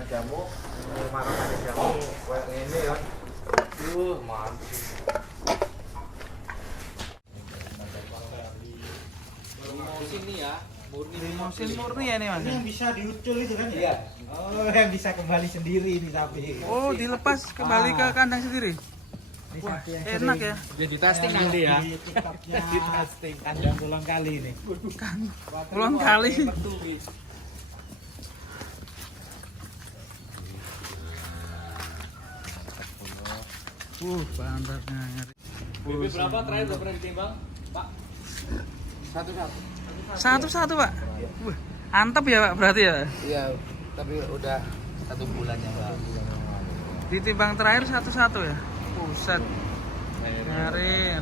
sama jamu, makan ada jamu, kayak ini ya. Mantap. Limosin nih ya, Limosin murni ya nih mas. Ini yang bisa diucul itu kan ya? Iya. Oh, yang bisa kembali sendiri ini sapi. Oh dilepas kembali ke kandang sendiri. Ini Wah, sapi yang enak sering ya. Jadi testing nanti ya. Di TikToknya testing kandang ulang kali ini. Ulang kali. Pantatnya ngeri. BB berapa terakhir udah pernah ditimbang, Pak? Satu-satu pak. Wih, antep ya pak berarti ya. Iya, tapi udah 1 bulan ya, Pak. Ditimbang terakhir satu-satu ya. Buset. Ngeri.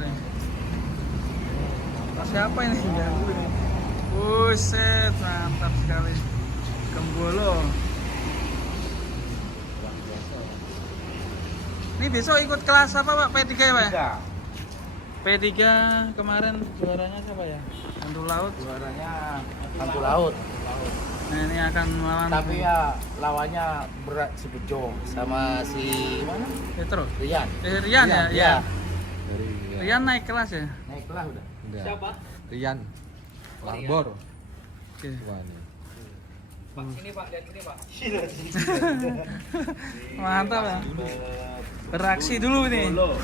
Siapa ini? Buset, mantap sekali. Gembolo. Ini besok ikut kelas apa pak? P3 ya pak? Enggak. P3 kemarin juaranya siapa ya? Hantu Laut. Juaranya hantu laut. Nah ini akan melawan Tapi ya lawannya berat si Bejo sama si mana? Petro. Rian. Rian ya? Iya. Dari Rian naik kelas ya? Naik kelas udah. enggak. Siapa? Rian Larbor. Oke. Wah, ini. Pak, ini Pak, lihat ini Pak. Mantap ya. Beraksi dulu nih. Gol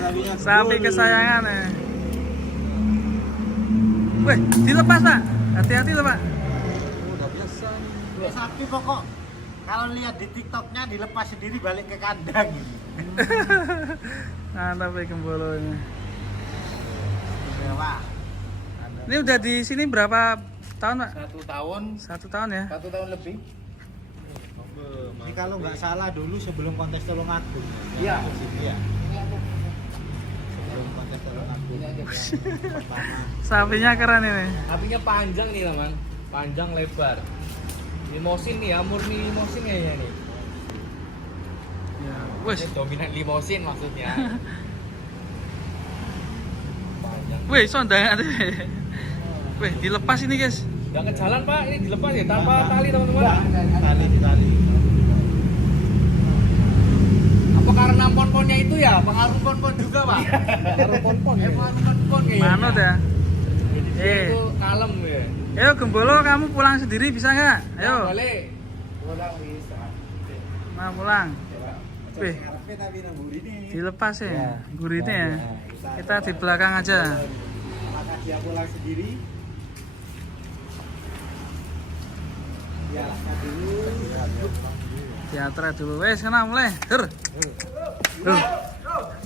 sapinya. Sapi kesayangan ya. Wih, dilepas pak. Hati-hati loh pak. Udah biasa. Ya, sapi pokok kalau lihat di TikToknya dilepas sendiri balik ke kandang. Mantap ya gembolonya. Ya, Pak. Ini udah di sini berapa tahun pak? 1 tahun, 1 tahun ya. 1 tahun lebih. Ini kalau nggak salah dulu sebelum kontes Tulungagung. Iya. Iya. Sebelum kontes Tulungagung. Pertama. Sapinya keren ini. Sapinya panjang nih, Laman. Panjang lebar. Limosin nih ya, murni limosin kayaknya nih. Ya. Wih, Ini dominan limosin maksudnya. Panjang. wih, sondangan. Wih, dilepas ini guys. Nggak ke jalan Pak, ini dilepas ya tanpa tali teman-teman. Tali. Apa karena pon-ponnya itu ya? Pengaruh pon-pon juga Pak? Pengaruh pon-pon ya? Pengaruh pon-pon kayaknya. Manut ya. Itu kalem ya. Ayo Gembolo, kamu pulang sendiri bisa nggak? Ayo. Balik. Pulang bisa. Mau pulang. Wih, Tapi nang ini. dilepas ya. Ya. Guritnya ya. Ya. Kita di belakang aja. Maka dia pulang sendiri. Ya, dulu. Teatra dulu. Wes, sana mulai. Dur.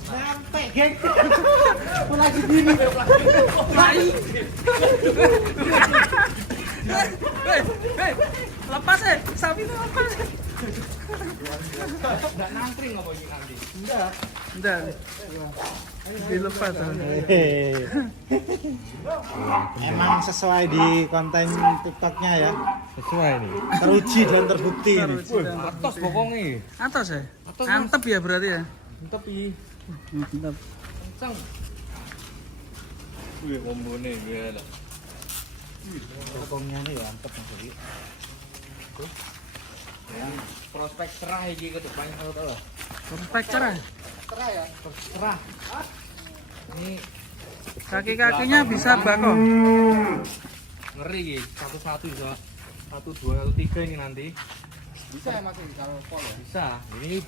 Sampai geng. Pulang sendiri. Hei, lepas ya. Sapi itu lepas. Nggak nangkring apa ini nanti? Udah. Dilepas. Emang sesuai di konten TikToknya ya. Sesuai nih. Teruji dan terbukti ini. Atas pokoknya. Atas ya? Atas, Mas. Antep ya berarti ya? Tapi Mantap. kencang. Wih, kombone gila. Potongnya nih mantep Mas. Ya, prospek cerah iki ke depannya kalau tahu lah. Prospek cerah. Cerah ya, cerah. Ini Kaki-kakinya bisa bako. ngeri iki, satu-satu bisa. 1 2 1 3 ini nanti. Bisa ya Mas kalau pol ya? Bisa. Ini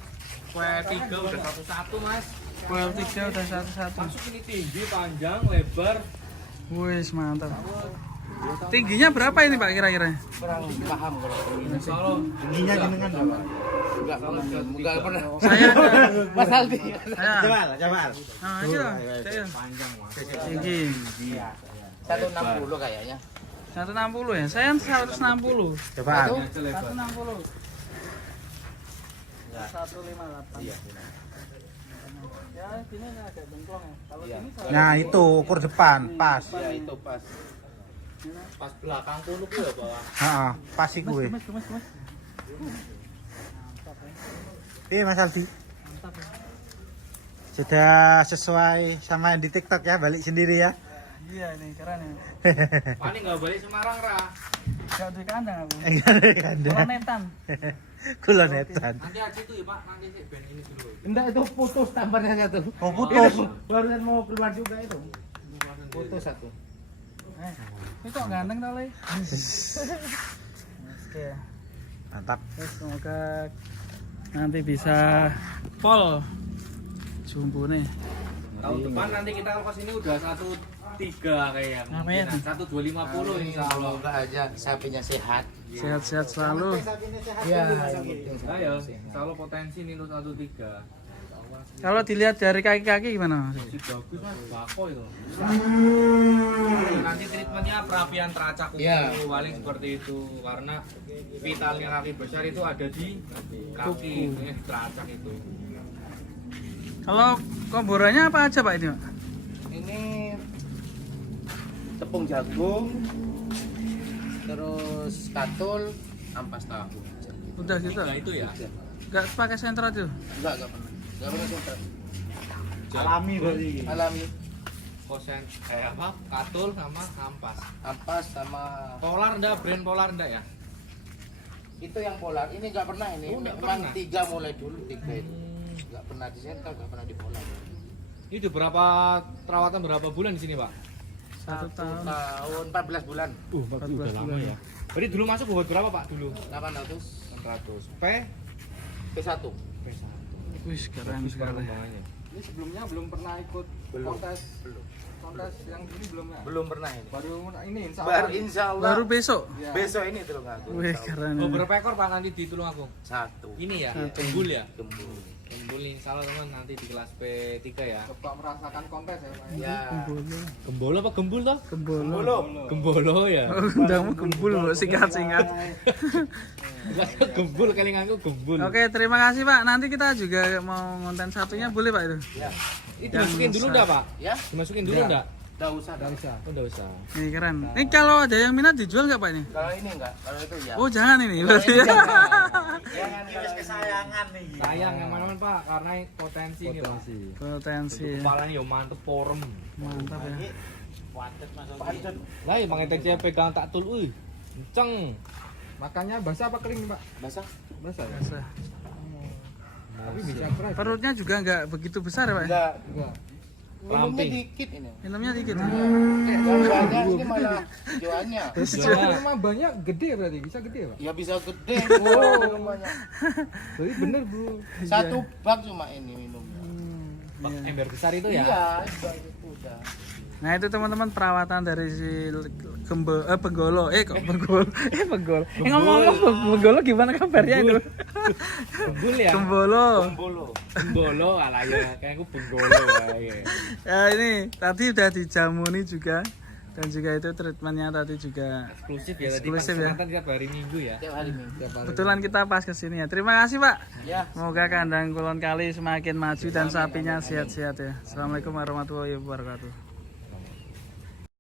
kue 3 udah satu-satu Mas. Kuel 3 udah satu-satu. Masuk ini tinggi, panjang, lebar. Wih, mantap. Tingginya berapa ini Pak kira-kira? Kurang paham kalau Ininya jenengan berapa? enggak pernah. Saya Mas Aldi. saya. Coba. Nah, ini loh. Saya. Panjang Mas. Tinggi. 160 kayaknya. 160 ya. Saya 160. Coba. 160. 158. Iya. Ya, sini agak bengklong ya. Kalau Iya. sini Nah, itu ukur depan pas. Ya itu pas. Pas belakang kuno ku ya bawah. Heeh, pas iku kuwi. Gemes. Iya Mas Aldi. Mantap ya. Sudah sesuai sama yang di TikTok ya, balik sendiri ya. Iya ini keren ya. Paling nggak balik Semarang Ra. Gak duwe kandang aku. Kandang. Kula netan. Kula netan. Nanti aja tuh ya Pak, nanti sih band ini dulu. Enggak, itu putus tamparnya satu. Oh, putus. Barusan mau keluar juga itu. Putus satu. Ini kok ganteng tau Le? Oke. Mantap. Terus semoga nanti bisa pol jumbo nih. Tahun depan nanti kita kalau kesini udah 1.3 kayak Amin. 1.250 insya Allah. Semoga aja sapinya sehat. Sehat-sehat selalu. Iya. Ayo, insya Allah potensi nih 1.3. Kalau dilihat dari kaki-kaki gimana? Si bagus mas, bako itu. Nanti treatmentnya perapian teracak kuku, Iya. paling seperti itu. Karena vitalnya kaki besar itu ada di kaki, teracak itu. Kalau komborannya apa aja Pak ini Pak? Ini tepung jagung, terus katul, ampas tahu. Udah gitu? Nah itu ya. Gak pakai sentral tuh? Enggak pernah. Enggak pernah sentral. Alami berarti. Alami. Kosen, apa? Katul sama ampas. Ampas sama Polar enggak, brand Polar enggak ya? itu yang polar. Ini enggak pernah ini. Oh, nggak Memang pernah. 3 mulai dulu 3 itu. Enggak pernah di sentral, enggak pernah di polar. Itu berapa perawatan berapa bulan di sini Pak? 1 tahun. Tahun 14 bulan. 14 bulan. ya. Berarti dulu masuk bobot berapa Pak dulu? 800 600. P1. Wih keren sekali. Ini sebelumnya belum pernah ikut kontes yang ini belum ya? Belum pernah ini. Baru ini insya Baru Allah. insya Allah. Baru besok. Ya. Besok ini tulung aku. Wih insya Allah. keren. Oh, berapa ekor Pak nanti di Tulungagung? 1. Ini ya, Satu. gembul ya? Gembul. Gembul insya Allah teman nanti di kelas P3 ya. Coba merasakan kontes ya Pak. Ya. Gembolo apa gembul toh? Gembolo. Gembolo ya. Oh, undamu gembul mbok singkat-singkat. Gembul kelinganku gembul. Oke, terima kasih Pak. Nanti kita juga mau ngonten satunya boleh Pak itu? Ya. Itu dimasukin dulu enggak Pak? Ya. Dimasukin dulu enggak? Enggak usah. Oh, enggak usah. Ini keren. Ini kalau ada yang minat dijual nggak Pak ini? Kalau ini enggak, kalau itu ya. Oh jangan ini berarti ya. Jangan Ini wis kesayangan nih. Sayang yang mana Pak? Karena potensi ini Pak. Potensi. Ya. Kepalanya yo mantep porem. Mantap ya. Padet Mas. Padet. Lah ya mangetek pegang tak tul kenceng. Makannya basah apa kering Pak? Basah. Basah ya? Biasa. Tapi bisa keras. Perutnya juga nggak begitu besar ya Pak? Enggak. Enggak. Minumnya Ramping. dikit ini. Minumnya dikit. Yang banyak ini malah jualnya. Kalau memang banyak gede berarti bisa gede Pak? Ya bisa gede. Oh, banyak. Jadi bener bro. 1 bak cuma ini minumnya. Ember besar itu ya. Iya, itu udah. Nah itu teman-teman perawatan dari si penggolo. Penggolo. Penggolo gimana kabarnya itu? Gembul ya. Gembolo. Bolo. Gembolo ala ya kayak aku benggolo wae. Ya ini tadi udah dijamuni juga dan juga itu treatmentnya tadi juga Eksklusif ya tadi. Eksklusif ya. Kesempatan tiap hari Minggu ya. Tiap hari minggu. kebetulan kita pas kesini ya. Terima kasih Pak. Ya. Semoga kandang Kulon Kali semakin maju dan sapinya sehat-sehat ya. Assalamualaikum warahmatullahi wabarakatuh.